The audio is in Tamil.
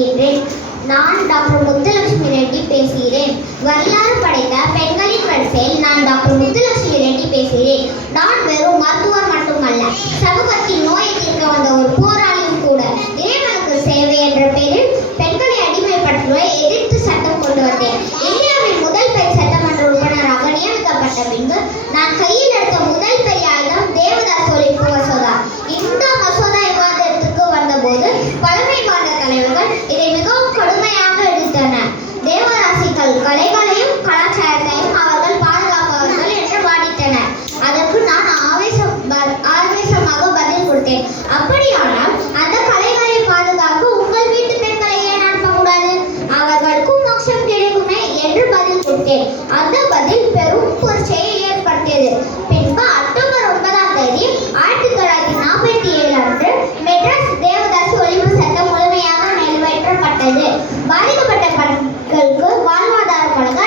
இருக்கின்றேன். நான் டாக்டர் முத்துலட்சுமி ரெட்டி பேசுகிறேன். வரலாறு படைத்த பெண்களின் வரிசையில் நான் டாக்டர் முத்துலட்சுமி ரெட்டி பேசுகிறேன். நான் வெறும் மருத்துவர் மட்டுமல்ல, சமூகத்தில் நோயை தீர்க்க வந்த ஒரு போராளியும் கூட. இறைவனுக்கு சேவை என்ற பெயரில் பெண்களை அடிமைப்படுத்துவதை எதிர்த்து சட்டம் கொண்டு வந்தேன். இந்தியாவின் முதல் பெண் சட்டமன்ற உறுப்பினராக நியமிக்கப்பட்ட பின்பு நான் கையில் எடுத்த முதல் பெரிய ஆயுதம் தேவதாஸ் ஒழிப்பு மசோதா. இந்த மசோதா விவாதத்திற்கு வந்தபோது பழமைவாத தலைவர்கள் இதை மிகவும் கடுமையாக எதிர்த்தனர். தேவதாசிகள் கலைகளையும் கலாச்சாரத்தையும் அவர்கள் பாதுகாப்பவர்கள் என்று வாதிட்டனர். அதற்கு நான் ஆவேசமாக பதில் கொடுத்தேன். அப்படியானால் அந்த கலைகளை பாதுகாக்க உங்கள் வீட்டு பெண்களை ஏன் அனுப்பக்கூடாது? அவர்களுக்கும் மோட்சம் கிடைக்குமே என்று பதில் கொடுத்தேன். அந்த பதில் பெரும் புரட்சியை ஏற்படுத்தியது. பின்பு அக்டோபர் 9ஆம் தேதி 1947 அன்று மெட்ராஸ் தேவதாசி ஒழிப்பு சட்டம் முழுமையாக நிறைவேற்றப்பட்டது. பாதிக்கப்பட்ட பெண்களுக்கு வாழ்வாதாரம் வழங்க